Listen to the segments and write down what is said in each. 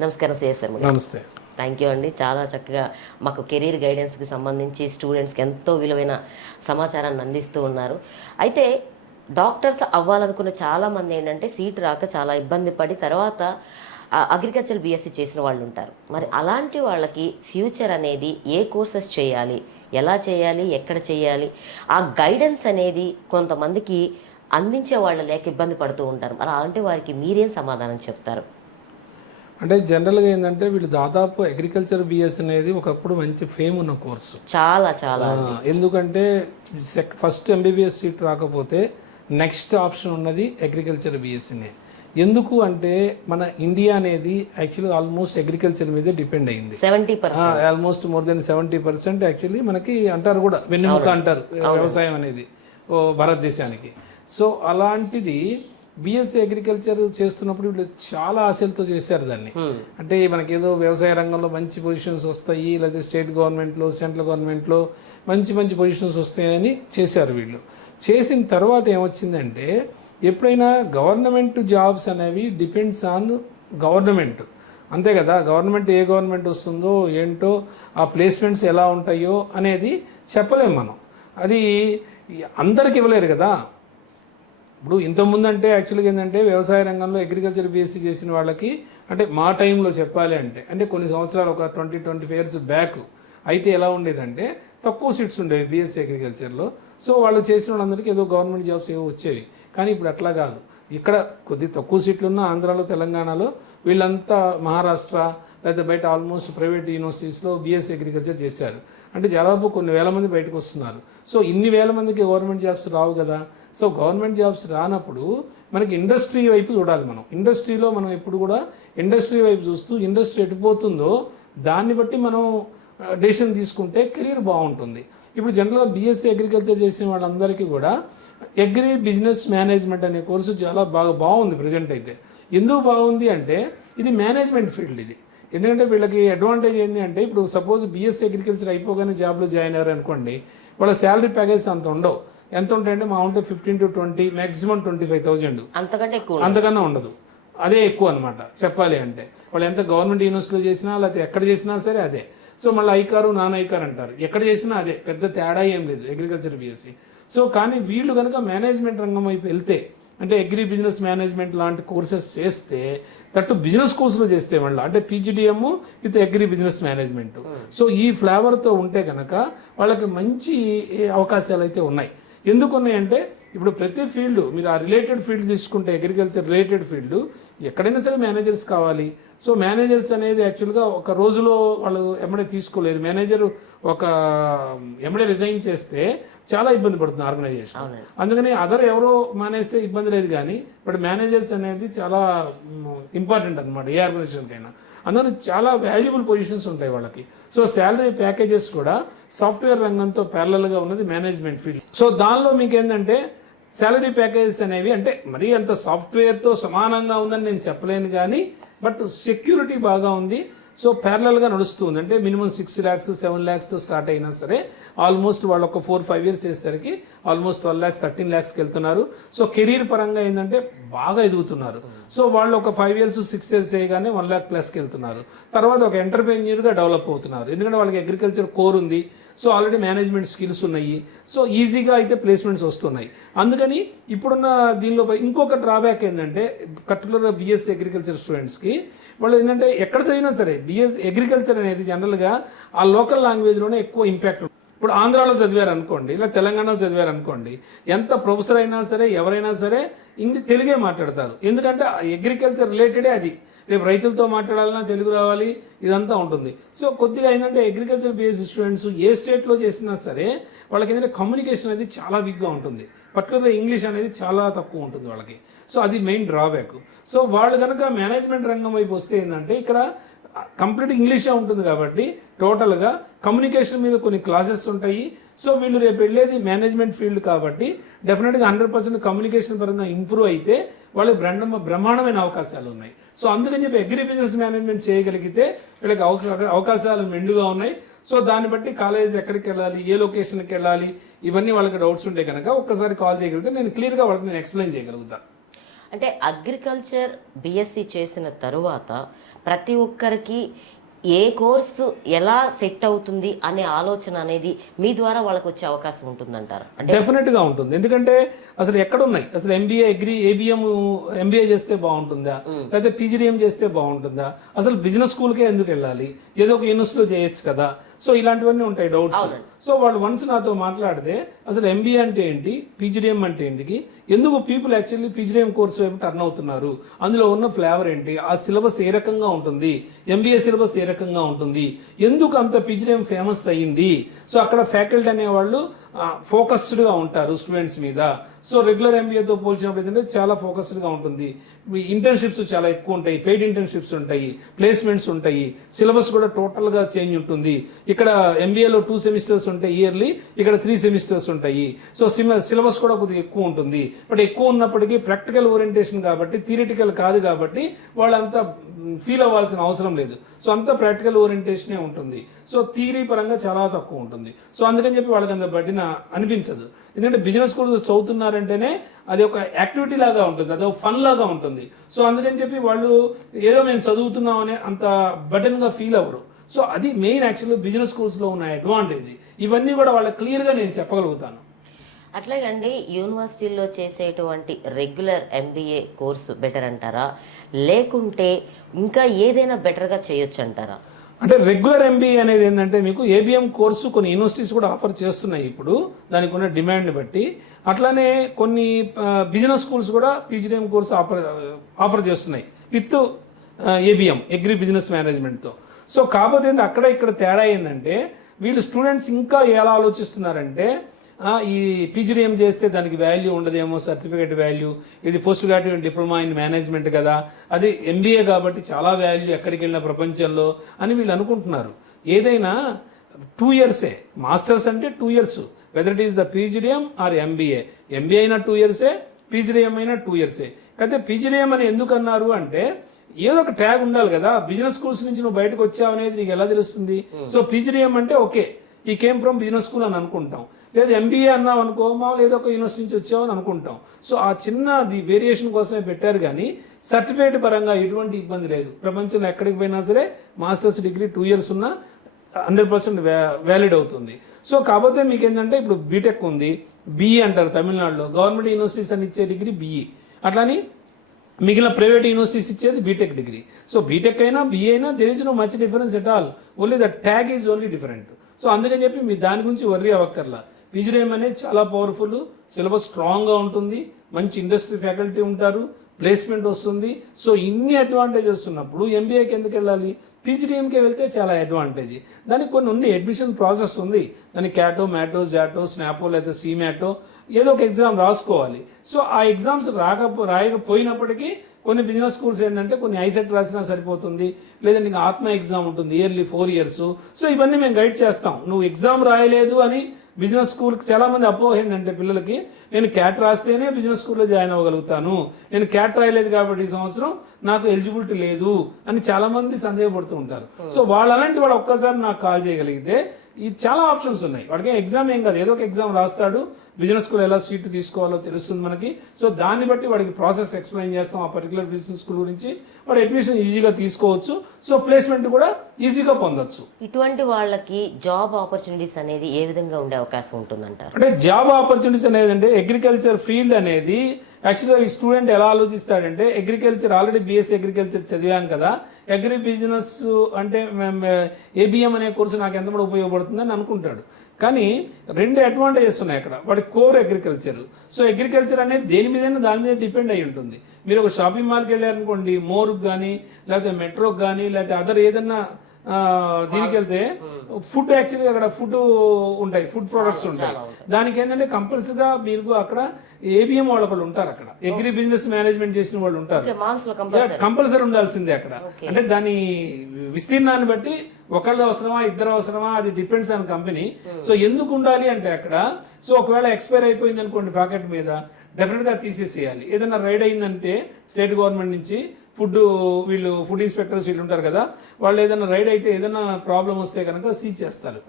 నమస్కారం CS sir. నమస్తే. Thank you అండి. చాలా చక్కగా మాకు కెరీర్ గైడెన్స్కి సంబంధించి స్టూడెంట్స్కి ఎంతో విలువైన సమాచారాన్ని అందిస్తూ ఉన్నారు. అయితే డాక్టర్స్ అవ్వాలనుకున్న చాలామంది ఏంటంటే సీట్ రాక చాలా ఇబ్బంది పడి తర్వాత అగ్రికల్చర్ బీఎస్సీ చేసిన వాళ్ళు ఉంటారు. మరి అలాంటి వాళ్ళకి ఫ్యూచర్ అనేది ఏ కోర్సెస్ చేయాలి, ఎలా చేయాలి, ఎక్కడ చేయాలి, ఆ గైడెన్స్ అనేది కొంతమందికి అందించే వాళ్ళు లేక ఇబ్బంది పడుతూ ఉంటారు. మరి అలాంటి వారికి మీరేం సమాధానం చెప్తారు? అంటే జనరల్గా ఏంటంటే వీళ్ళు దాదాపు అగ్రికల్చర్ బిఎస్ అనేది ఒకప్పుడు మంచి ఫేమ్ ఉన్న కోర్సు. చాలా చాలా ఎందుకంటే ఫస్ట్ ఎంబీబీఎస్ సీట్ రాకపోతే నెక్స్ట్ ఆప్షన్ ఉన్నది అగ్రికల్చర్ బిఎస్సీనే. ఎందుకు అంటే మన ఇండియా అనేది యాక్చువల్లీ ఆల్మోస్ట్ అగ్రికల్చర్ మీదే డిపెండ్ అయింది. 70%, ఆల్మోస్ట్ మోర్ దెన్ 70% యాక్చువల్లీ మనకి అంటారు కూడా, వెన్నెముక అంటారు వ్యవసాయం అనేది భారతదేశానికి. సో అలాంటిది బిఎస్సీ అగ్రికల్చర్ చేస్తున్నప్పుడు వీళ్ళు చాలా ఆశలతో చేశారు దాన్ని. అంటే మనకి ఏదో వ్యవసాయ రంగంలో మంచి పొజిషన్స్ వస్తాయి, లేదా స్టేట్ గవర్నమెంట్లో సెంట్రల్ గవర్నమెంట్లో మంచి మంచి పొజిషన్స్ వస్తాయని చేశారు వీళ్ళు. చేసిన తర్వాత ఏమొచ్చిందంటే ఎప్పుడైనా గవర్నమెంట్ జాబ్స్ అనేవి డిపెండ్స్ ఆన్ గవర్నమెంట్, అంతే కదా. గవర్నమెంట్ ఏ గవర్నమెంట్ వస్తుందో ఏంటో ఆ ప్లేస్మెంట్స్ ఎలా ఉంటాయో అనేది చెప్పలేము మనం. అది అందరికి ఇవ్వలేరు కదా. ఇప్పుడు ఇంతకుముందు అంటే యాక్చువల్గా ఏంటంటే వ్యవసాయ రంగంలో అగ్రికల్చర్ బీఎస్సీ చేసిన వాళ్ళకి అంటే మా టైంలో చెప్పాలి అంటే కొన్ని సంవత్సరాలు ఒక 20-25 ఇయర్స్ బ్యాక్ అయితే ఎలా ఉండేదంటే తక్కువ సీట్స్ ఉండేవి బీఎస్సీ అగ్రికల్చర్లో. సో వాళ్ళు చేసిన వాళ్ళందరికీ ఏదో గవర్నమెంట్ జాబ్స్ ఏవో వచ్చేవి. కానీ ఇప్పుడు అట్లా కాదు. ఇక్కడ కొద్ది తక్కువ సీట్లు ఉన్న ఆంధ్రాలో తెలంగాణలో వీళ్ళంతా మహారాష్ట్ర లేదా బయట ఆల్మోస్ట్ ప్రైవేట్ యూనివర్సిటీస్లో బీఎస్సీ అగ్రికల్చర్ చేశారు. అంటే దాదాపు కొన్ని వేల మంది బయటకు వస్తున్నారు. సో ఇన్ని వేల మందికి గవర్నమెంట్ జాబ్స్ రావు కదా. సో గవర్నమెంట్ జాబ్స్ రానప్పుడు మనకి ఇండస్ట్రీ వైపు చూడాలి. మనం ఇండస్ట్రీలో మనం ఎప్పుడు కూడా ఇండస్ట్రీ వైపు చూస్తూ ఇండస్ట్రీ ఎటుపోతుందో దాన్ని బట్టి మనం డెసిషన్ తీసుకుంటే కెరీర్ బాగుంటుంది. ఇప్పుడు జనరల్గా బీఎస్సీ అగ్రికల్చర్ చేసిన వాళ్ళందరికీ కూడా అగ్రి బిజినెస్ మేనేజ్మెంట్ అనే కోర్సు చాలా బాగుంది ప్రజెంట్ అయితే. ఎందుకు బాగుంది అంటే ఇది మేనేజ్మెంట్ ఫీల్డ్ ఇది. ఎందుకంటే వీళ్ళకి అడ్వాంటేజ్ ఏంటి అంటే ఇప్పుడు సపోజ్ బీఎస్సీ అగ్రికల్చర్ అయిపోగానే జాబ్లో జాయిన్ అయ్యారు అనుకోండి, వాళ్ళ శాలరీ ప్యాకేజ్ అంత ఉండవు. ఎంత ఉంటాయంటే మా ఉంటే 15 to 20, మ్యాక్సిమం 25,000, అంతకన్నా ఉండదు. అదే ఎక్కువ అనమాట చెప్పాలి అంటే. వాళ్ళు ఎంత గవర్నమెంట్ యూనివర్సిటీలో చేసినా లేకపోతే ఎక్కడ చేసినా సరే అదే. సో మళ్ళీ ఐకారు నాన్ ఐకార్ అంటారు, ఎక్కడ చేసినా అదే, పెద్ద తేడా ఏం లేదు అగ్రికల్చర్ బీఎస్సీ. సో కానీ వీళ్ళు కనుక మేనేజ్మెంట్ రంగం వైపు వెళ్తే అంటే అగ్రి బిజినెస్ మేనేజ్మెంట్ లాంటి కోర్సెస్ చేస్తే, తట్టు బిజినెస్ కోర్సులో చేస్తే మళ్ళీ అంటే PGDM with agri business management. So ఈ ఫ్లేవర్తో ఉంటే కనుక వాళ్ళకి మంచి అవకాశాలు అయితే ఉన్నాయి. ఎందుకు ఉన్నాయంటే ఇప్పుడు ప్రతి ఫీల్డ్ మీరు ఆ రిలేటెడ్ ఫీల్డ్ తీసుకుంటే అగ్రికల్చర్ రిలేటెడ్ ఫీల్డ్ ఎక్కడైనా సరే మేనేజర్స్ కావాలి. సో మేనేజర్స్ అనేది యాక్చువల్గా ఒక రోజులో వాళ్ళు ఎమ్మడే తీసుకోలేరు. మేనేజర్ ఒక ఎమ్మడే రిజైన్ చేస్తే చాలా ఇబ్బంది పడుతుంది ఆర్గనైజేషన్. అందుకని అదర్ ఎవరో మానేస్తే ఇబ్బంది లేదు, కానీ బట్ మేనేజర్స్ అనేది చాలా ఇంపార్టెంట్ అనమాట ఏ ఆర్గనైజేషన్కైనా. అందుకని చాలా వాల్యుబుల్ పొజిషన్స్ ఉంటాయి వాళ్ళకి. సో శాలరీ ప్యాకేజెస్ కూడా సాఫ్ట్వేర్ రంగంతో ప్యారలల్గా ఉన్నది మేనేజ్మెంట్ ఫీల్డ్. సో దానిలో మీకు ఏంటంటే శాలరీ ప్యాకేజెస్ అనేవి అంటే మరీ అంత సాఫ్ట్వేర్తో సమానంగా ఉందని నేను చెప్పలేను, కానీ బట్ సెక్యూరిటీ బాగా ఉంది. సో ప్యారలల్గా నడుస్తుంది. అంటే మినిమం 6 lakhs 7 lakhsతో స్టార్ట్ అయినా సరే ఆల్మోస్ట్ వాళ్ళు ఒక 4-5 years చేసేసరికి ఆల్మోస్ట్ 12 lakhs 13 lakhsకి వెళ్తున్నారు. సో కెరీర్ పరంగా ఏంటంటే బాగా ఎదుగుతున్నారు. సో వాళ్ళు ఒక 5 years 6 years చేయగానే 1 lakh ప్లస్కి వెళ్తున్నారు. తర్వాత ఒక ఎంటర్ప్రెన్యూర్గా డెవలప్ అవుతున్నారు. ఎందుకంటే వాళ్ళకి అగ్రికల్చర్ కోర్ ఉంది. సో ఆల్రెడీ మేనేజ్మెంట్ స్కిల్స్ ఉన్నాయి. సో ఈజీగా అయితే ప్లేస్మెంట్స్ వస్తున్నాయి. అందుకని ఇప్పుడున్న దీనిలో ఇంకొక డ్రాబ్యాక్ ఏంటంటే పర్టికులర్గా బీఎస్సీ అగ్రికల్చర్ స్టూడెంట్స్కి వాళ్ళు ఏంటంటే ఎక్కడ చదివినా సరే బీఎస్సీ అగ్రికల్చర్ అనేది జనరల్గా ఆ లోకల్ లాంగ్వేజ్లోనే ఎక్కువ ఇంపాక్ట్. ఇప్పుడు ఆంధ్రాలో చదివారు అనుకోండి, ఇలా తెలంగాణలో చదివారు అనుకోండి, ఎంత ప్రొఫెసర్ అయినా సరే ఎవరైనా సరే తెలుగే మాట్లాడతారు. ఎందుకంటే అగ్రికల్చర్ రిలేటెడే అది. రేపు రైతులతో మాట్లాడాలన్నా తెలుగు రావాలి, ఇదంతా ఉంటుంది. సో కొద్దిగా ఏంటంటే అగ్రికల్చర్ బేస్డ్ స్టూడెంట్స్ ఏ స్టేట్లో చేసినా సరే వాళ్ళకి ఏంటంటే కమ్యూనికేషన్ అనేది చాలా వీక్గా ఉంటుంది. పర్టికులర్గా ఇంగ్లీష్ అనేది చాలా తక్కువ ఉంటుంది వాళ్ళకి. సో అది మెయిన్ డ్రాబ్యాక్. సో వాళ్ళు కనుక మేనేజ్మెంట్ రంగం వైపు వస్తే ఏంటంటే ఇక్కడ కంప్లీట్ ఇంగ్లీషే ఉంటుంది కాబట్టి టోటల్గా కమ్యూనికేషన్ మీద కొన్ని క్లాసెస్ ఉంటాయి. సో వీళ్ళు రేపు వెళ్ళేది మేనేజ్మెంట్ ఫీల్డ్ కాబట్టి డెఫినెట్గా 100% కమ్యూనికేషన్ పరంగా ఇంప్రూవ్ అయితే వాళ్ళకి బ్రహ్మాండమైన అవకాశాలు ఉన్నాయి. సో అందుకని చెప్పి అగ్రి బిజినెస్ మేనేజ్మెంట్ చేయగలిగితే వీళ్ళకి అవకాశాలు మెండుగా ఉన్నాయి. సో దాన్ని బట్టి కాలేజ్ ఎక్కడికి వెళ్ళాలి, ఏ లొకేషన్కి వెళ్ళాలి, ఇవన్నీ వాళ్ళకి డౌట్స్ ఉంటే కనుక ఒక్కసారి కాల్ చేయగలిగితే నేను క్లియర్గా వాళ్ళకి నేను ఎక్స్ప్లెయిన్ చేయగలుగుతాను. అంటే అగ్రికల్చర్ బీఎస్సీ చేసిన తరువాత ప్రతి ఒక్కరికి ఏ కోర్సు ఎలా సెట్ అవుతుంది అనే ఆలోచన అనేది మీ ద్వారా వాళ్ళకి వచ్చే అవకాశం ఉంటుందంటారు? డెఫినెట్ గా ఉంటుంది. ఎందుకంటే అసలు ఎక్కడ ఉన్నాయి, అసలు ఎంబీఏ ఏబిఎం ఎంబీఏ చేస్తే బాగుంటుందా, లేకపోతే పీజీడీఎం చేస్తే బాగుంటుందా, అసలు బిజినెస్ స్కూల్కే ఎందుకు వెళ్ళాలి, ఏదో ఒక యూనివర్సిటీలో చేయొచ్చు కదా. సో ఇలాంటివన్నీ ఉంటాయి డౌట్స్. సో వాళ్ళు వన్స్ నాతో మాట్లాడితే అసలు ఎంబీఏ అంటే ఏంటి, పీజీడీఎం అంటే ఏంటి, ఎందుకు పీపుల్ యాక్చువల్లీ పీజీడీఎం కోర్సు వైపు టర్న్ అవుతున్నారు, అందులో ఉన్న ఫ్లేవర్ ఏంటి, ఆ సిలబస్ ఏ రకంగా ఉంటుంది, ఎంబీఏ సిలబస్ ఏ రకంగా ఉంటుంది, ఎందుకు అంత పీజీడీఎం ఫేమస్ అయ్యింది. సో అక్కడ ఫ్యాకల్టీ అనేవాళ్ళు ఫోకస్డ్గా ఉంటారు స్టూడెంట్స్ మీద. సో రెగ్యులర్ ఎంబీఏతో పోల్చినప్పుడు ఏంటంటే చాలా ఫోకస్డ్గా ఉంటుంది. ఇంటర్న్షిప్స్ చాలా ఎక్కువ ఉంటాయి, పెయిడ్ ఇంటర్న్షిప్స్ ఉంటాయి, ప్లేస్మెంట్స్ ఉంటాయి, సిలబస్ కూడా టోటల్గా చేంజ్ ఉంటుంది. ఇక్కడ ఎంబీఏలో 2 సెమిస్టర్స్ ఉంటాయి ఇయర్లీ, ఇక్కడ 3 సెమిస్టర్స్ ఉంటాయి. సో సిలబస్ కూడా కొద్దిగా ఎక్కువ ఉంటుంది. బట్ ఎక్కువ ఉన్నప్పటికీ ప్రాక్టికల్ ఓరియంటేషన్ కాబట్టి, థియరిటికల్ కాదు కాబట్టి వాళ్ళంతా ఫీల్ అవ్వాల్సిన అవసరం లేదు. సో అంతా ప్రాక్టికల్ ఓరియంటేషనే ఉంటుంది. సో థియరీ పరంగా చాలా తక్కువ ఉంటుంది. సో అందుకని చెప్పి వాళ్ళకి అంత బట్టిన అనిపించదు. ఎందుకంటే బిజినెస్ స్కూల్ చదువుతున్నారంటేనే అది ఒక యాక్టివిటీ లాగా ఉంటుంది, అది ఒక ఫన్ లాగా ఉంటుంది. సో అందుకని చెప్పి వాళ్ళు ఏదో మేము చదువుతున్నాం అనే అంత బటన్గా ఫీల్ అవ్వరు. సో అది మెయిన్ యాక్చువల్లీ బిజినెస్ స్కూల్స్లో ఉన్న అడ్వాంటేజ్. ఇవన్నీ కూడా వాళ్ళకి క్లియర్గా నేను చెప్పగలుగుతాను. అట్లాగండి, యూనివర్సిటీల్లో చేసేటువంటి రెగ్యులర్ ఎంబీఏ కోర్సు బెటర్ అంటారా, లేకుంటే ఇంకా ఏదైనా బెటర్గా చేయొచ్చు అంటారా? అంటే రెగ్యులర్ ఎంబీఏ అనేది ఏంటంటే మీకు ఏబిఎం కోర్సు కొన్ని యూనివర్సిటీస్ కూడా ఆఫర్ చేస్తున్నాయి ఇప్పుడు దానికి ఉన్న డిమాండ్ని బట్టి. అట్లానే కొన్ని బిజినెస్ స్కూల్స్ కూడా పీజీడీఎం కోర్సు ఆఫర్ చేస్తున్నాయి విత్ ఏబిఎం అగ్రి బిజినెస్ మేనేజ్మెంట్తో. సో కాకపోతే అక్కడ ఇక్కడ తేడా ఏంటంటే వీళ్ళు స్టూడెంట్స్ ఇంకా ఎలా ఆలోచిస్తున్నారంటే ఈ పీజీడీఎం చేస్తే దానికి వాల్యూ ఉండదేమో, సర్టిఫికేట్ వాల్యూ, ఇది post graduate diploma in management కదా, అది ఎంబీఏ కాబట్టి చాలా వాల్యూ ఎక్కడికి వెళ్ళిన ప్రపంచంలో అని వీళ్ళు అనుకుంటున్నారు. ఏదైనా 2 ఇయర్సే, మాస్టర్స్ అంటే 2 years, whether it is the PGDM or MBA. MBA అయినా 2 ఇయర్సే, పీజీడీఎం అయినా 2 ఇయర్సే. అయితే పీజీడీఎం అని ఎందుకు అన్నారు అంటే ఏదో ఒక ట్యాగ్ ఉండాలి కదా, బిజినెస్ స్కూల్స్ నుంచి నువ్వు బయటకు వచ్చావు అనేది నీకు ఎలా తెలుస్తుంది. సో పీజీడీఎం అంటే ఓకే, ఈ కేమ్ ఫ్రమ్ బిజినెస్ స్కూల్ అని అనుకుంటాం. లేదా ఎంబీఏ అన్నావు అనుకో, మామూలు ఏదో ఒక యూనివర్సిటీ నుంచి వచ్చావు అని అనుకుంటాం. సో ఆ చిన్న వేరియేషన్ కోసమే పెట్టారు కానీ సర్టిఫికేట్ పరంగా ఎటువంటి ఇబ్బంది లేదు. ప్రపంచంలో ఎక్కడికి పోయినా సరే మాస్టర్స్ డిగ్రీ 2 ఇయర్స్ ఉన్నా 100% వ్యాలిడ్ అవుతుంది. సో కాకపోతే మీకు ఏంటంటే ఇప్పుడు బీటెక్ ఉంది, బీఈ అంటారు తమిళనాడులో, గవర్నమెంట్ యూనివర్సిటీస్ అని ఇచ్చే డిగ్రీ బీఈ, అట్లాని మిగిలిన ప్రైవేట్ యూనివర్సిటీస్ ఇచ్చేది బీటెక్ డిగ్రీ. సో బీటెక్ అయినా బీఏ అయినా there is no much difference at all, only the tag is only different. So అందుకని చెప్పి మీ దాని గురించి వర్రీ అవ్వక్కర్లా. పీజీడీఎం అనేది చాలా పవర్ఫుల్, సిలబస్ స్ట్రాంగ్గా ఉంటుంది, మంచి ఇండస్ట్రీ ఫ్యాకల్టీ ఉంటారు, ప్లేస్మెంట్ వస్తుంది. సో ఇన్ని అడ్వాంటేజెస్ ఉన్నప్పుడు ఎంబీఏకి ఎందుకు వెళ్ళాలి, పీజీడీఎంకే వెళ్తే చాలా అడ్వాంటేజ్. దానికి కొన్ని ఉంది, అడ్మిషన్ ప్రాసెస్ ఉంది, దానికి క్యాటో, మ్యాటో, జాటో, స్నాపో లేదా సీమ్యాటో ఏదో ఒక ఎగ్జామ్ రాసుకోవాలి. సో ఆ ఎగ్జామ్స్ రాయకపోయినప్పటికీ కొన్ని బిజినెస్ స్కూల్స్ ఏంటంటే కొన్ని ఐసెట్ రాసినా సరిపోతుంది, లేదంటే ఇంకా ఆత్మ ఎగ్జామ్ ఉంటుంది ఇయర్లీ 4 ఇయర్స్. సో ఇవన్నీ మేము గైడ్ చేస్తాం. నువ్వు ఎగ్జామ్ రాయలేదు అని బిజినెస్ స్కూల్కి చాలా మంది అపోహ ఏంటంటే పిల్లలకి, నేను క్యాట్ రాస్తేనే బిజినెస్ స్కూల్లో జాయిన్ అవ్వగలుగుతాను, నేను క్యాట్ రాయలేదు కాబట్టి ఈ సంవత్సరం నాకు ఎలిజిబిలిటీ లేదు అని చాలా మంది సందేహపడుతూ ఉంటారు. సో అలాంటి వాడు ఒక్కసారి నాకు కాల్ చేయగలిగితే ఇది చాలా ఆప్షన్స్ ఉన్నాయి. వాడికి ఎగ్జామ్ ఏం కాదు, ఏదో ఒక ఎగ్జామ్ రాస్తాడు, బిజినెస్ స్కూల్ ఎలా సీట్ తీసుకోవాలో తెలుస్తుంది మనకి. సో దాన్ని బట్టి వాడికి ప్రాసెస్ ఎక్స్ప్లెయిన్ చేస్తాం ఆ పర్టికులర్ బిజినెస్ స్కూల్ గురించి, వాడు అడ్మిషన్ ఈజీగా తీసుకోవచ్చు. సో ప్లేస్మెంట్ కూడా ఈజీగా పొందొచ్చు. ఇటువంటి వాళ్ళకి జాబ్ ఆపర్చునిటీస్ అనేది ఏ విధంగా ఉండే అవకాశం ఉంటుందంటారు? అంటే జాబ్ ఆపర్చునిటీస్ అనేది అంటే అగ్రికల్చర్ ఫీల్డ్ అనేది యాక్చువల్గా ఈ స్టూడెంట్ ఎలా ఆలోచిస్తాడంటే, అగ్రికల్చర్ ఆల్రెడీ బీఎస్సీ అగ్రికల్చర్ చదివాం కదా, అగ్రి బిజినెస్ అంటే ఏబిఎం అనే కోర్సు నాకు ఎంత కూడా ఉపయోగపడుతుందని అనుకుంటాడు. కానీ 2 అడ్వాంటేజెస్ ఉన్నాయి అక్కడ. వాడి కోర్ అగ్రికల్చర్. సో అగ్రికల్చర్ అనేది దేని మీదైనా దాని మీద డిపెండ్ అయి ఉంటుంది. మీరు ఒక షాపింగ్ మాల్కి వెళ్ళారనుకోండి, మోర్కి కానీ లేకపోతే మెట్రోకి కానీ లేకపోతే అదర్ ఏదన్నా దీనికి వెళ్తే ఫుడ్ యాక్చువల్గా అక్కడ ఫుడ్ ఉంటాయి, ఫుడ్ ప్రొడక్ట్స్ ఉంటాయి. దానికి ఏంటంటే కంపల్సరీగా మీరు అక్కడ ఏబిఎం వాళ్ళు ఉంటారు, అక్కడ అగ్రి బిజినెస్ మేనేజ్మెంట్ చేసిన వాళ్ళు ఉంటారు, కంపల్సరీ ఉండాల్సిందే అక్కడ. అంటే దాని విస్తీర్ణాన్ని బట్టి ఒకళ్ళు అవసరమా, 2 అవసరమా, అది డిపెండ్స్ ఆన్ కంపెనీ. సో ఎందుకు ఉండాలి అంటే అక్కడ, సో ఒకవేళ ఎక్స్పైర్ అయిపోయింది అనుకోండి ప్యాకెట్ మీద, డెఫినెట్గా తీసేసేయాలి. ఏదైనా రైడ్ అయిందంటే స్టేట్ గవర్నమెంట్ నుంచి వీళ్ళు ఫుడ్ ఇన్స్పెక్టర్స్ వీళ్ళు ఉంటారు కదా, వాళ్ళు ఏదైనా రైడ్ అయితే ఏదైనా ప్రాబ్లం వస్తే కనుక సీజ్ చేస్తారు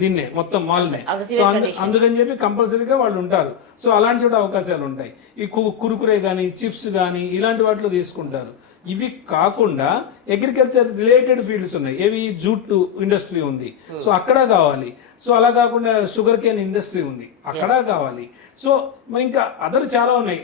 దీన్నే మొత్తం మాల్నే. సో అందుకని చెప్పి కంపల్సరీగా వాళ్ళు ఉంటారు. సో అలాంటి చోట అవకాశాలు ఉంటాయి. ఈ కురుకురే కానీ చిప్స్ కానీ ఇలాంటి వాటిలో తీసుకుంటారు. ఇవి కాకుండా అగ్రికల్చర్ రిలేటెడ్ ఫీల్డ్స్ ఉన్నాయి, ఏవి జూట్ ఇండస్ట్రీ ఉంది, సో అక్కడ కావాలి. సో అలా కాకుండా షుగర్ కేన్ ఇండస్ట్రీ ఉంది, అక్కడ కావాలి. సో మరి ఇంకా అదర్ చాలా ఉన్నాయి,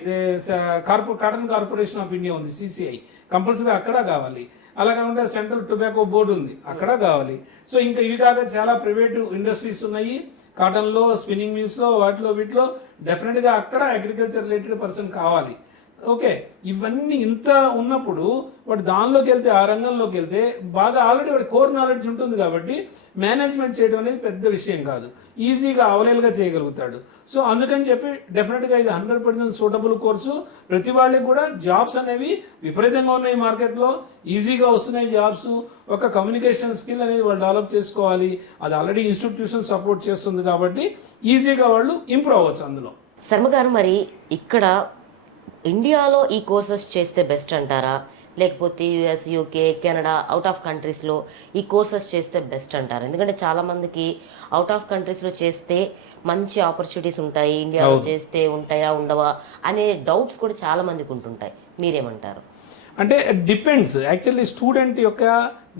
కాటన్ కార్పొరేషన్ ఆఫ్ ఇండియా ఉంది, CCI, కంపల్సరీ అక్కడ కావాలి. అలా కాకుండా సెంట్రల్ టొబాకో బోర్డు ఉంది, అక్కడ కావాలి. సో ఇంకా ఇవి కాక చాలా ప్రైవేటు ఇండస్ట్రీస్ ఉన్నాయి, కాటన్లో, స్పిన్నింగ్ మిల్స్లో, వాటిలో వీటిలో డెఫినెట్గా అక్కడ అగ్రికల్చర్ రిలేటెడ్ పర్సన్ కావాలి. ఓకే, ఇవన్నీ ఇంత ఉన్నప్పుడు వాడు దానిలోకి వెళ్తే, ఆ రంగంలోకి వెళ్తే బాగా ఆల్రెడీ వాడి కోర్ నాలెడ్జ్ ఉంటుంది కాబట్టి మేనేజ్మెంట్ చేయడం అనేది పెద్ద విషయం కాదు, ఈజీగా అవైలబుల్గా చేయగలుగుతాడు. సో అందుకని చెప్పి డెఫినెట్గా ఇది 100% సూటబుల్ కోర్సు. ప్రతి వాళ్ళకి కూడా జాబ్స్ అనేవి విపరీతంగా ఉన్నాయి మార్కెట్లో, ఈజీగా వస్తున్నాయి జాబ్స్. ఒక కమ్యూనికేషన్ స్కిల్ అనేది వాళ్ళు డెవలప్ చేసుకోవాలి, అది ఆల్రెడీ ఇన్స్టిట్యూషన్ సపోర్ట్ చేస్తుంది కాబట్టి ఈజీగా వాళ్ళు ఇంప్రూవ్ అవ్వచ్చు అందులో. శర్మ గారు, మరి ఇక్కడ ఇండియాలో ఈ కోర్సెస్ చేస్తే బెస్ట్ అంటారా, లేకపోతే US, UK, Canada, out of కంట్రీస్లో ఈ కోర్సెస్ చేస్తే బెస్ట్ అంటారా? ఎందుకంటే చాలామందికి అవుట్ ఆఫ్ కంట్రీస్లో చేస్తే మంచి ఆపర్చునిటీస్ ఉంటాయి, ఇండియాలో చేస్తే ఉంటాయా ఉండవా అనే డౌట్స్ కూడా చాలా మందికి ఉంటుంటాయి, మీరేమంటారు? అంటే డిపెండ్స్, యాక్చువల్లీ స్టూడెంట్ యొక్క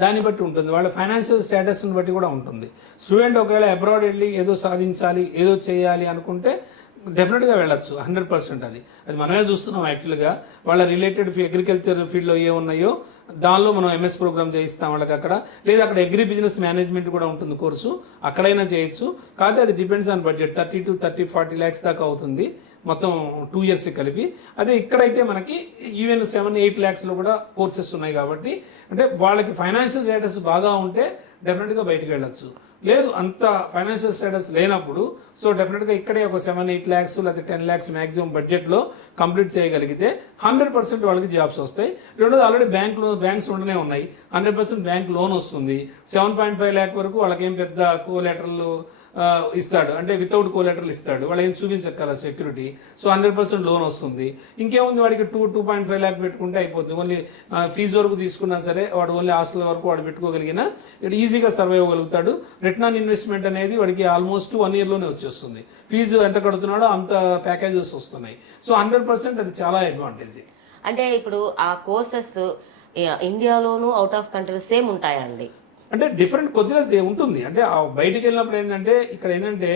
దాన్ని బట్టి ఉంటుంది, వాళ్ళ ఫైనాన్షియల్ స్టేటస్ని బట్టి కూడా ఉంటుంది. స్టూడెంట్ ఒకవేళ అబ్రాడ్ వెళ్ళి ఏదో సాధించాలి, ఏదో చేయాలి అనుకుంటే డెఫినెట్గా వెళ్ళచ్చు, 100%. అది మనమే చూస్తున్నాం యాక్చువల్గా. వాళ్ళ రిలేటెడ్ అగ్రికల్చర్ ఫీల్డ్లో ఏ ఉన్నాయో దానిలో మనం MS ప్రోగ్రామ్ చేయిస్తాం వాళ్ళకి అక్కడ, లేదా అక్కడ అగ్రి బిజినెస్ మేనేజ్మెంట్ కూడా ఉంటుంది కోర్సు, అక్కడైనా చేయొచ్చు. కాకపోతే అది depends on budget, 30 to 40 lakhs దాకా అవుతుంది మొత్తం 2 years కలిపి. అదే ఇక్కడైతే మనకి ఈవెన్ 7-8 lakhsలో కూడా కోర్సెస్ ఉన్నాయి కాబట్టి, అంటే వాళ్ళకి ఫైనాన్షియల్ స్టేటస్ బాగా ఉంటే డెఫినెట్గా బయటకు వెళ్ళచ్చు. లేదు అంత ఫైనాన్షియల్ స్టేటస్ లేనప్పుడు సో డెఫినెట్గా ఇక్కడే ఒక 7-8 lakhs లేదా 10 lakhs మ్యాక్సిమం బడ్జెట్లో కంప్లీట్ చేయగలిగితే 100% వాళ్ళకి జాబ్స్ వస్తాయి. రెండోది ఆల్రెడీ బ్యాంక్స్ ఉండనే ఉన్నాయి, 100% బ్యాంక్ లోన్ వస్తుంది. 7.5 lakh వరకు వాళ్ళకేం పెద్ద కోలాటరల్ ఇస్తాడు, అంటే వితౌట్ కోలాటరల్ ఇస్తాడు, వాళ్ళు ఏం చూపించక్కల సెక్యూరిటీ. సో 100% లోన్ వస్తుంది. ఇంకేముంది, వాడికి 2.5 lakh పెట్టుకుంటే అయిపోతుంది. ఓన్లీ ఫీజు వరకు తీసుకున్నా సరే వాడు ఓన్లీ హాస్టల్ వరకు వాడు పెట్టుకోగలిగినా ఈజీగా సర్వైవ్ అవ్వగలుగుతాడు. రిటర్న్ ఆన్ ఇన్వెస్ట్మెంట్ అనేది వాడికి ఆల్మోస్ట్ 1 yearలోనే వచ్చేస్తుంది. ఫీజు ఎంత కడుతున్నాడో అంత ప్యాకేజెస్ వస్తున్నాయి. సో 100% అది చాలా అడ్వాంటేజ్. అంటే ఇప్పుడు ఆ కోర్సెస్ ఇండియాలోను అవుట్ ఆఫ్ కంట్రీ సేమ్ ఉంటాయా అండి? అంటే డిఫరెంట్ కొద్దిగా ఉంటుంది. అంటే బయటికి వెళ్ళినప్పుడు ఏంటంటే ఇక్కడ ఏంటంటే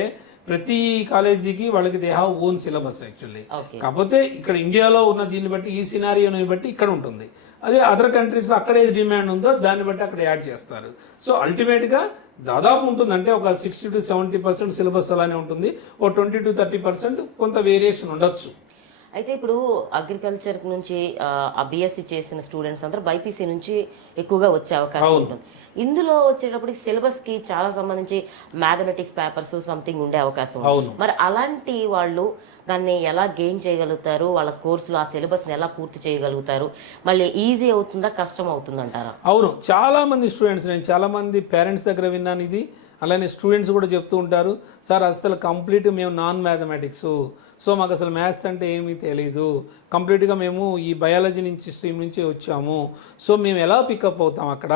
ప్రతి కాలేజీకి వాళ్ళకి they have own syllabus actually. కాకపోతే ఇక్కడ ఇండియాలో ఉన్న దీన్ని బట్టి, ఈ సినారియోని బట్టి ఇక్కడ ఉంటుంది. అదే అదర్ కంట్రీస్లో అక్కడ ఏది డిమాండ్ ఉందో దాన్ని బట్టి అక్కడ యాడ్ చేస్తారు. సో అల్టిమేట్గా దాదాపు ఉంటుంది, అంటే ఒక 60 to 70% సిలబస్ అలానే ఉంటుంది. ఓ 20 to 30% కొంత వేరియేషన్ ఉండొచ్చు. అయితే ఇప్పుడు అగ్రికల్చర్ నుంచి BSc చేసిన స్టూడెంట్స్ అందరూ BPC నుంచి ఎక్కువగా వచ్చే అవకాశం ఉంటుంది. ఇందులో వచ్చేటప్పటికి సిలబస్ కి చాలా సంబంధించి మ్యాథమెటిక్స్ పేపర్స్ సంథింగ్ ఉండే అవకాశం ఉంది. మరి అలాంటి వాళ్ళు దాన్ని ఎలా గెయిన్ చేయగలుగుతారు, వాళ్ళ కోర్సులో ఆ సిలబస్ని ఎలా పూర్తి చేయగలుగుతారు, మళ్ళీ ఈజీ అవుతుందా కష్టం అవుతుందంటారా? అవును, చాలా మంది స్టూడెంట్స్, నేను చాలా మంది పేరెంట్స్ దగ్గర విన్నాను ఇది. అలానే స్టూడెంట్స్ కూడా చెప్తూ ఉంటారు, సార్ అసలు కంప్లీట్ మేము నాన్ మ్యాథమెటిక్స్, సో మాకు అసలు మ్యాథ్స్ అంటే ఏమీ తెలీదు, కంప్లీట్గా మేము ఈ బయాలజీ నుంచి స్ట్రీమ్ నుంచి వచ్చాము, సో మేము ఎలా పికప్ అవుతాం అక్కడ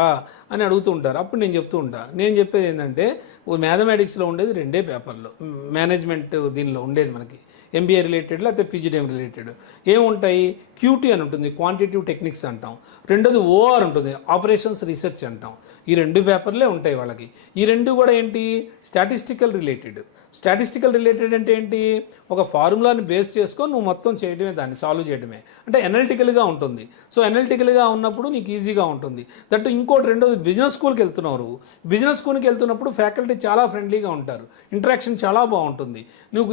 అని అడుగుతూ ఉంటారు. అప్పుడు నేను చెప్తూ ఉంటాను, నేను చెప్పేది ఏంటంటే మ్యాథమెటిక్స్లో ఉండేది 2 పేపర్లు, మేనేజ్మెంట్ దీనిలో ఉండేది మనకి MBA రిలేటెడ్ లేకపోతే PGDM రిలేటెడ్ ఏముంటాయి, QT అని ఉంటుంది, క్వాంటిటివ్ టెక్నిక్స్ అంటాం. రెండోది OR ఉంటుంది, ఆపరేషన్స్ రీసెర్చ్ అంటాం. ఈ 2 పేపర్లే ఉంటాయి వాళ్ళకి. ఈ 2 కూడా ఏంటి, స్టాటిస్టికల్ రిలేటెడ్. స్టాటిస్టికల్ రిలేటెడ్ అంటే ఏంటి, ఒక ఫార్ములాని బేస్ చేసుకొని నువ్వు మొత్తం చేయడమే, దాన్ని సాల్వ్ చేయడమే, అంటే ఎనలిటికల్గా ఉంటుంది. సో ఎనలిటికల్గా ఉన్నప్పుడు నీకు ఈజీగా ఉంటుంది. దట్టు ఇంకోటి రెండోది, బిజినెస్ స్కూల్కి వెళ్తున్నావు, బిజినెస్ స్కూల్కి వెళ్తున్నప్పుడు ఫ్యాకల్టీ చాలా ఫ్రెండ్లీగా ఉంటారు, ఇంటరాక్షన్ చాలా బాగుంటుంది.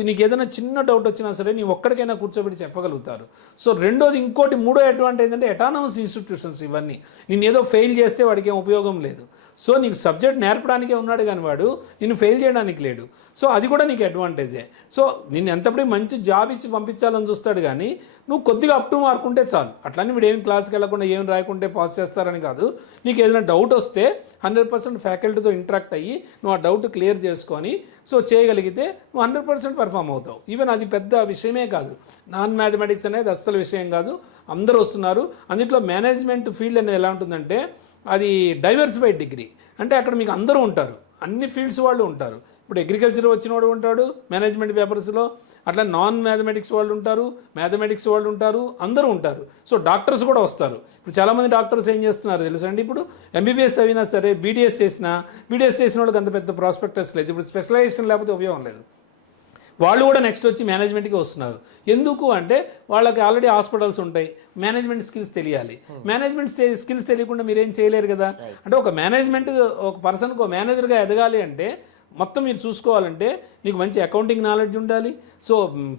నీకు ఏదైనా చిన్న డౌట్ వచ్చినా సరే నీ ఒక్కడికైనా కూర్చోబెట్టి చెప్పగలుగుతారు. సో రెండోది, ఇంకోటి మూడో అడ్వాంటేజ్ అంటే అటానమస్ ఇన్స్టిట్యూషన్స్ ఇవన్నీ. నేను ఏదో ఫెయిల్ చేస్తే వాడికి ఏం ఉపయోగం లేదు. సో నీకు సబ్జెక్ట్ నేర్పడానికే ఉన్నాడు కానీ వాడు నిన్ను ఫెయిల్ చేయడానికి లేడు. సో అది కూడా నీకు అడ్వాంటేజే. సో నిన్ను ఎంతప్పుడే మంచి జాబ్ ఇచ్చి పంపించాలని చూస్తాడు కానీ నువ్వు కొద్దిగా అప్ టు మార్క్ ఉంటే చాలు. అట్లని వీడు ఏం క్లాస్కి వెళ్ళకుండా ఏం రాయకుంటే పాస్ చేస్తారని కాదు. నీకు ఏదైనా డౌట్ వస్తే 100% ఫ్యాకల్టీతో ఇంటరాక్ట్ అయ్యి నువ్వు ఆ డౌట్ క్లియర్ చేసుకొని సో చేయగలిగితే నువ్వు 100% పర్ఫామ్ అవుతావు. ఈవెన్ అది పెద్ద విషయమే కాదు, నాన్ మ్యాథమెటిక్స్ అనేది అస్సలు విషయం కాదు. అందరూ వస్తున్నారు. అందులో మేనేజ్మెంట్ ఫీల్డ్ అనేది ఎలా ఉంటుందంటే అది డైవర్సిఫైడ్ డిగ్రీ, అంటే అక్కడ మీకు అందరూ ఉంటారు, అన్ని ఫీల్డ్స్ వాళ్ళు ఉంటారు. ఇప్పుడు అగ్రికల్చర్ వచ్చినవాడు ఉంటాడు మేనేజ్మెంట్ పేపర్స్లో, అట్లా నాన్ మ్యాథమెటిక్స్ వాళ్ళు ఉంటారు, మ్యాథమెటిక్స్ వాళ్ళు ఉంటారు, అందరూ ఉంటారు. సో డాక్టర్స్ కూడా వస్తారు. ఇప్పుడు చాలామంది డాక్టర్స్ ఏం చేస్తున్నారు తెలుసా అండి, ఇప్పుడు ఎంబీబీఎస్ అయినా సరే బీడీఎస్ చేసిన వాళ్ళకి అంత పెద్ద ప్రాస్పెక్టస్ లేదు. ఇప్పుడు స్పెషలైజేషన్ లేకపోతే ఉపయోగం లేదు. వాళ్ళు కూడా నెక్స్ట్ వచ్చి మేనేజ్మెంట్కి వస్తున్నారు. ఎందుకు అంటే వాళ్ళకి ఆల్రెడీ హాస్పిటల్స్ ఉంటాయి, మేనేజ్మెంట్ స్కిల్స్ తెలియాలి. మేనేజ్మెంట్ స్కిల్స్ తెలియకుండా మీరేం చేయలేరు కదా. అంటే ఒక మేనేజ్మెంట్ ఒక పర్సన్కి ఒక మేనేజర్గా ఎదగాలి అంటే మొత్తం మీరు చూసుకోవాలంటే నీకు మంచి అకౌంటింగ్ నాలెడ్జ్ ఉండాలి, సో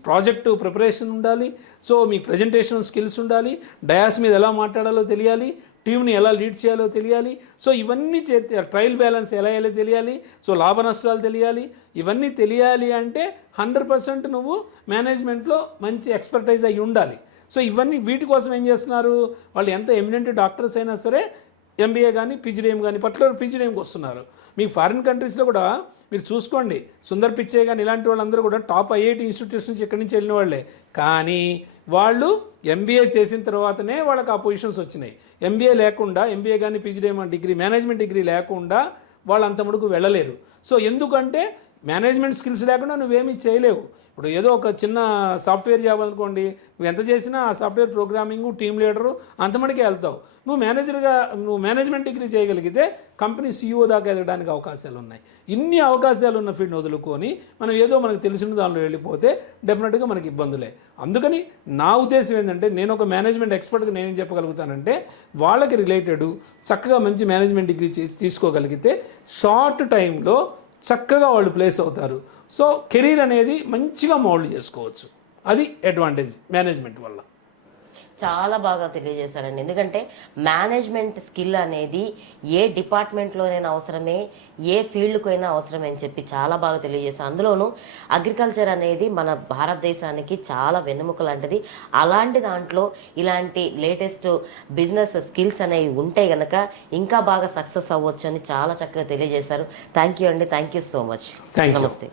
ప్రాజెక్టు ప్రిపరేషన్ ఉండాలి, సో మీ ప్రజెంటేషన్ స్కిల్స్ ఉండాలి, డయాస్ మీద ఎలా మాట్లాడాలో తెలియాలి, టీంని ఎలా లీడ్ చేయాలో తెలియాలి. సో ఇవన్నీ ట్రయల్ బ్యాలెన్స్ ఎలా ఎలా తెలియాలి, సో లాభ నష్టాలు తెలియాలి. ఇవన్నీ తెలియాలి అంటే 100% నువ్వు మేనేజ్మెంట్లో మంచి ఎక్స్పర్టైజ్ అయి ఉండాలి. సో ఇవన్నీ వీటి కోసం ఏం చేస్తున్నారు వాళ్ళు, ఎంత ఎమినెంట్ డాక్టర్స్ అయినా సరే ఎంబీఏ కానీ పీజీడీఎం కానీ పర్టికులర్ పీజీడీఎంకి వస్తున్నారు. మీకు ఫారిన్ కంట్రీస్లో కూడా మీరు చూసుకోండి, సుందర్ పిచ్చే కానీ ఇలాంటి వాళ్ళందరూ కూడా టాప్ ఐఐటి ఇన్స్టిట్యూట్స్ నుంచి ఇక్కడి నుంచి వెళ్ళిన వాళ్ళే. కానీ వాళ్ళు ఎంబీఏ చేసిన తర్వాతనే వాళ్ళకి ఆ పొజిషన్స్ వచ్చినాయి. ఎంబీఏ లేకుండా, ఎంబీఏ కానీ పీజీడీఎం డిగ్రీ మేనేజ్మెంట్ డిగ్రీ లేకుండా వాళ్ళు అంత మటుకు వెళ్ళలేరు. సో ఎందుకంటే మేనేజ్మెంట్ స్కిల్స్ లేకుండా నువ్వేమీ చేయలేవు. ఇప్పుడు ఏదో ఒక చిన్న సాఫ్ట్వేర్ జాబ్ అనుకోండి, నువ్వు ఎంత చేసినా ఆ సాఫ్ట్వేర్ ప్రోగ్రామింగ్, టీమ్ లీడరు అంతమటికే వెళ్తావు. నువ్వు మేనేజ్మెంట్ డిగ్రీ చేయగలిగితే కంపెనీ సీఈఓ దాకా ఎదగడానికి అవకాశాలు ఉన్నాయి. ఇన్ని అవకాశాలు ఉన్న ఫీల్డ్ని వదులుకొని మనం ఏదో మనకు తెలిసిన దానిలో వెళ్ళిపోతే డెఫినెట్గా మనకి ఇబ్బందులే. అందుకని నా ఉద్దేశం ఏంటంటే, నేను ఒక మేనేజ్మెంట్ ఎక్స్పర్ట్గా నేనేం చెప్పగలుగుతానంటే, వాళ్ళకి రిలేటెడ్ చక్కగా మంచి మేనేజ్మెంట్ డిగ్రీ తీసుకోగలిగితే షార్ట్ టైంలో చక్కగా వాళ్ళు ప్లేస్ అవుతారు. సో కెరీర్ అనేది మంచిగా మౌల్డ్ చేసుకోవచ్చు. అది అడ్వాంటేజ్ మేనేజ్మెంట్ వల్ల. చాలా బాగా తెలియజేశారండి. ఎందుకంటే మేనేజ్మెంట్ స్కిల్ అనేది ఏ డిపార్ట్మెంట్లోనైనా అవసరమే, ఏ ఫీల్డ్కైనా అవసరమే అని చెప్పి చాలా బాగా తెలియజేశారు. అందులోనూ అగ్రికల్చర్ అనేది మన భారతదేశానికి చాలా వెన్నెముక లాంటిది. అలాంటి దాంట్లో ఇలాంటి లేటెస్ట్ బిజినెస్ స్కిల్స్ అనేవి ఉంటే కనుక ఇంకా బాగా సక్సెస్ అవ్వచ్చు అని చాలా చక్కగా తెలియజేశారు. థ్యాంక్ యూ అండి, thank you so much. Thank you. నమస్తే.